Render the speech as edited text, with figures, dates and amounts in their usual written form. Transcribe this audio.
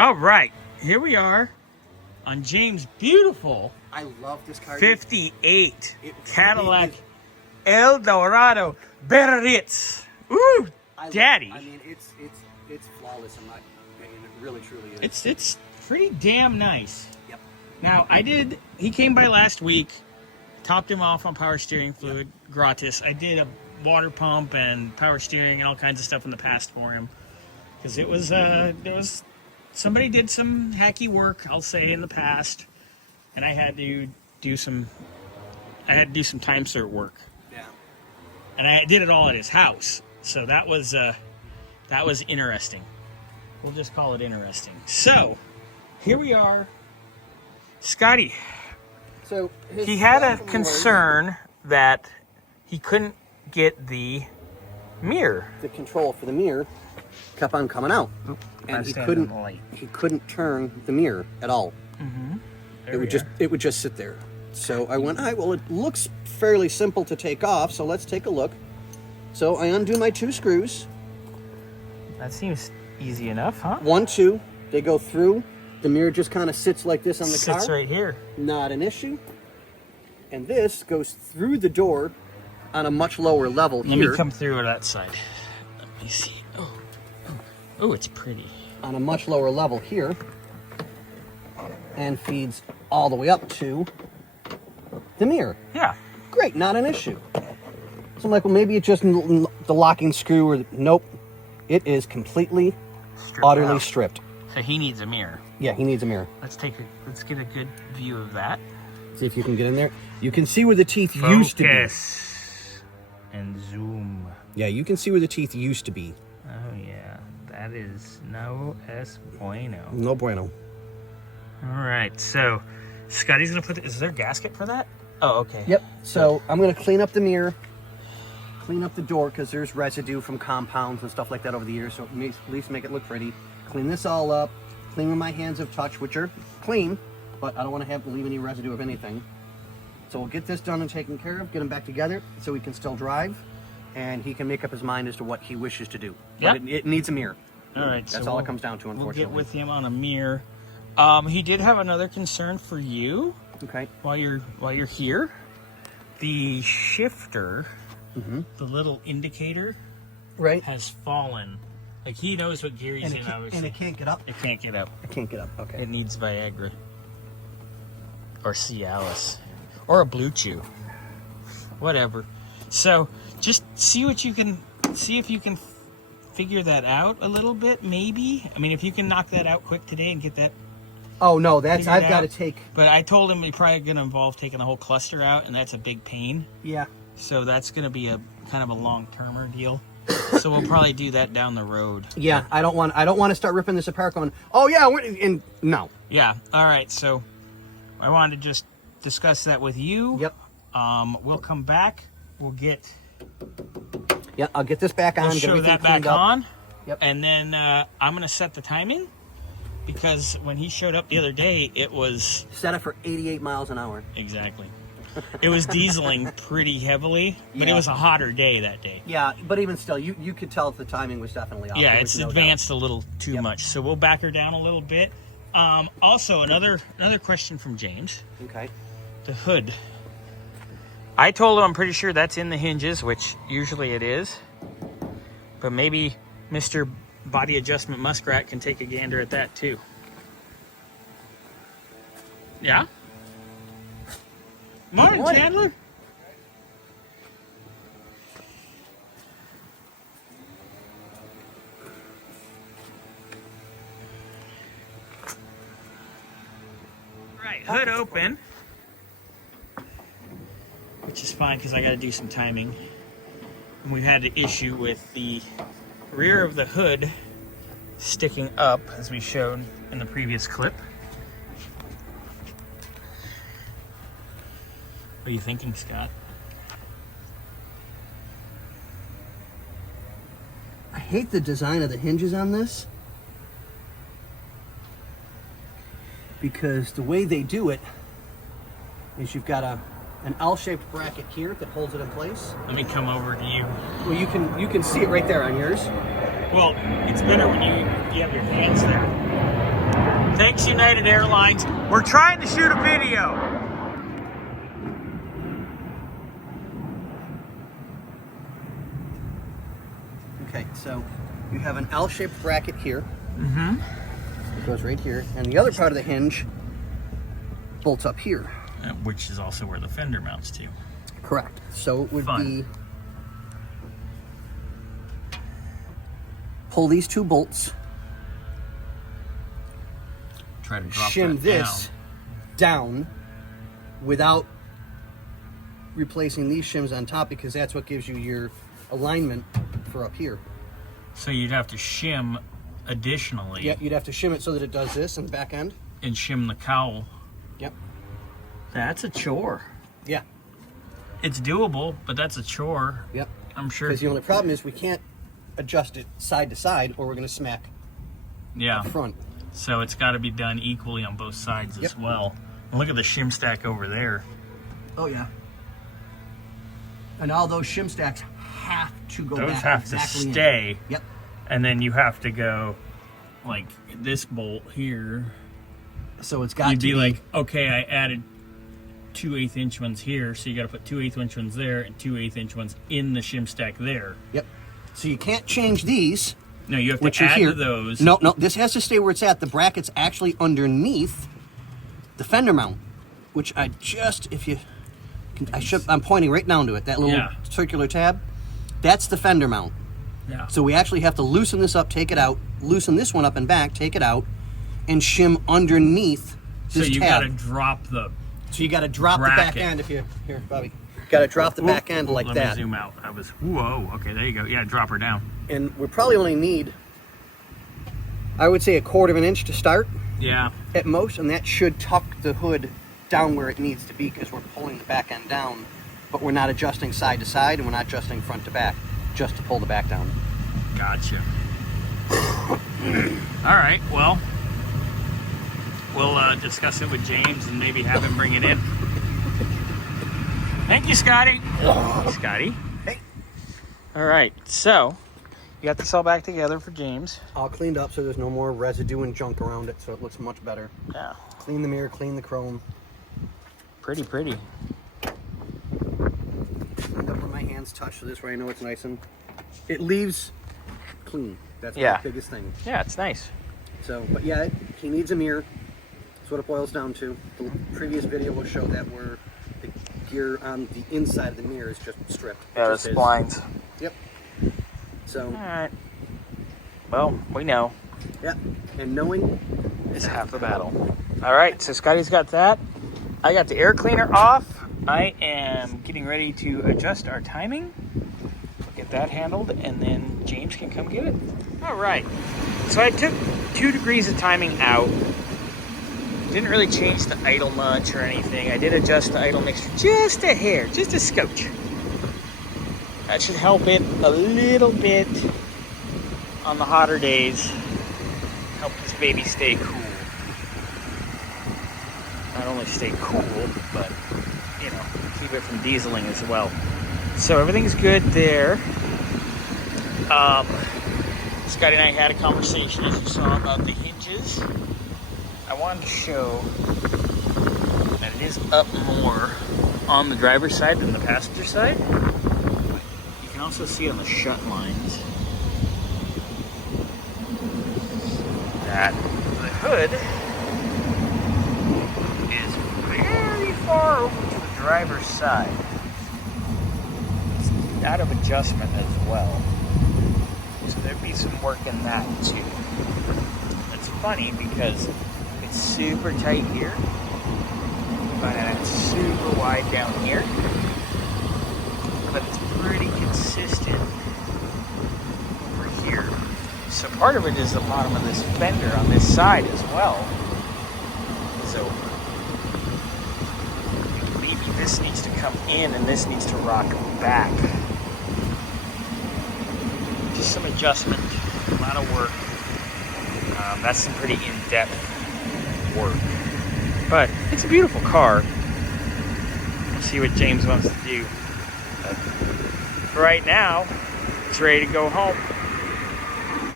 All right, here we are on James' beautiful I love this car. 58 Cadillac El Dorado Biarritz. Ooh, daddy. I mean, it's flawless. I mean, it really truly is. It's pretty damn nice. Yep. Now, he came by last week, topped him off on power steering fluid, gratis. I did a water pump and power steering and all kinds of stuff in the past for him. Because somebody did some hacky work, I'll say, in the past. And I had to do some time cert work. Yeah. And I did it all at his house. So that was interesting. We'll just call it interesting. So, here we are. Scotty. So He had a concern that he couldn't get the mirror. The control for the mirror kept on coming out, and he couldn't turn the mirror at all. Mm-hmm. It would just sit there. So I went, all right, well, it looks fairly simple to take off, so let's take a look. So I undo my 2 screws. That seems easy enough, huh? 1, 2. They go through. The mirror just kind of sits like this on the car. Sits right here. Not an issue. And this goes through the door on a much lower level here. Let me come through on that side. Let me see. Oh, it's pretty. On a much lower level here. And feeds all the way up to the mirror. Yeah. Great, not an issue. So I'm like, well, maybe it's just the locking screw, or nope. It is completely, utterly stripped. So he needs a mirror. Yeah, he needs a mirror. Let's get a good view of that. See if you can get in there. You can see where the teeth used to be. Focus and zoom. Yeah, you can see where the teeth used to be. Oh yeah, that is no es bueno. No bueno. All right, so Scotty's gonna is there a gasket for that? Oh, okay. Yep. So I'm gonna clean up the mirror, clean up the door because there's residue from compounds and stuff like that over the years. So at least make it look pretty. Clean this all up. Clean where my hands have touched, which are clean, but I don't want to leave any residue of anything. So we'll get this done and taken care of. Get them back together so he can still drive, and he can make up his mind as to what he wishes to do. Yep. But it needs a mirror. All right. That's all it comes down to, unfortunately. We'll get with him on a mirror. He did have another concern for you. Okay. While you're here, the shifter, the little indicator, right, has fallen. Like he knows what gear he's in. Obviously, and it can't get up. It can't get up. It can't get up. Okay. It needs Viagra or Cialis or a Blue Chew, whatever. So just see if you can figure that out a little bit. Maybe. I mean, if you can knock that out quick today and get that. Oh no, I've got to take. But I told him it's probably going to involve taking the whole cluster out, and that's a big pain. Yeah. So that's going to be a kind of a long-termer deal. So we'll probably do that down the road. Yeah, I don't want to start ripping this apart going, oh yeah, no. Yeah. All right. So I wanted to just discuss that with you. Yep. We'll come back. We'll get. Yeah, I'll get this back on. We'll show that back on. Yep. And then I'm going to set the timing. Because when he showed up the other day, it was... Set it for 88 miles an hour. Exactly. It was dieseling pretty heavily, but it was a hotter day that day. Yeah, but even still, you could tell the timing was definitely off. Yeah, it's advanced a little too much, so we'll back her down a little bit. Also, another question from James. Okay. The hood. I told him I'm pretty sure that's in the hinges, which usually it is. But maybe Mr. Body Adjustment Muskrat can take a gander at that too. Yeah? Morning, Chandler. Right, hood open. Which is fine because I got to do some timing. And we've had an issue with the rear of the hood sticking up, as we showed in the previous clip. What are you thinking, Scott? I hate the design of the hinges on this, because the way they do it is you've got an L-shaped bracket here that holds it in place. Let me come over to you. Well, you can see it right there on yours. Well, it's better when you have your hands there. Thanks, United Airlines. We're trying to shoot a video. Okay, so you have an L-shaped bracket here. Mm-hmm. It goes right here, and the other part of the hinge bolts up here. Which is also where the fender mounts to. Correct. So it would be pull these two bolts, try to drop shim that this down without replacing these shims on top, because that's what gives you your alignment for up here. So you'd have to shim additionally. Yeah, you'd have to shim it so that it does this in the back end. And shim the cowl. Yep. That's a chore. Yeah. It's doable, but that's a chore. Yep. I'm sure. Because the only problem is we can't adjust it side to side, or we're going to smack up front. So it's got to be done equally on both sides as well. And look at the shim stack over there. Oh yeah. And all those shim stacks have to go Those back have exactly to stay. Yep. And then you have to go like this bolt here. So it's got You'd to be like, okay, I added 2 1/8" ones here, so you got to put 2 1/8" ones there and 2 1/8" ones in the shim stack there. Yep. So you can't change these. No, you have which to are add here. to those. No, this has to stay where it's at. The bracket's actually underneath the fender mount, which I just, if you, I'm pointing right down to it. That little circular tab, that's the fender mount. Yeah. So we actually have to loosen this up, take it out, loosen this one up and back, take it out, and shim underneath this So you tab. got to drop the. So you got to drop bracket. the back end. If you here, Bobby, got to drop the back end like Let that. me zoom out. I was whoa. Okay, there you go. Yeah, drop her down. And we probably only need, I would say, 1/4 inch to start. Yeah. At most, and that should tuck the hood down where it needs to be, because we're pulling the back end down, but we're not adjusting side to side, and we're not adjusting front to back, just to pull the back down. Gotcha. All right. Well, we'll discuss it with James and maybe have him bring it in. Thank you, Scotty. Scotty. Hey. All right. So, you got this all back together for James. All cleaned up so there's no more residue and junk around it, so it looks much better. Yeah. Clean the mirror, clean the chrome. Pretty. Cleaned up where my hands touch, so this way I know it's nice and it leaves clean. That's my biggest thing. Yeah, it's nice. So, but yeah, he needs a mirror. That's what it boils down to. The previous video will show that where the gear on the inside of the mirror is just stripped. Yeah, the splines. Yep. So. All right. Well, we know. Yeah, and knowing is half the battle. All right, so Scotty's got that. I got the air cleaner off. I am getting ready to adjust our timing. Get that handled, and then James can come get it. All right. So I took 2 degrees of timing out. Didn't really change the idle much or anything. I did adjust the idle mixture just a hair, just a scotch. That should help it a little bit on the hotter days. Help this baby stay cool. Not only stay cool, but, you know, keep it from dieseling as well. So everything's good there. Scotty and I had a conversation, as you saw, about the hinges. I wanted to show that it is up more on the driver's side than the passenger side. You can also see on the shut lines that the hood is very far over to the driver's side. It's out of adjustment as well. So there'd be some work in that too. It's funny because it's super tight here, but it's super wide down here. But it's pretty consistent over here. So part of it is the bottom of this fender on this side as well. So maybe this needs to come in and this needs to rock back. Just some adjustment, a lot of work. That's some pretty in-depth work. But it's a beautiful car. We'll see what James wants to do. But for right now, it's ready to go home.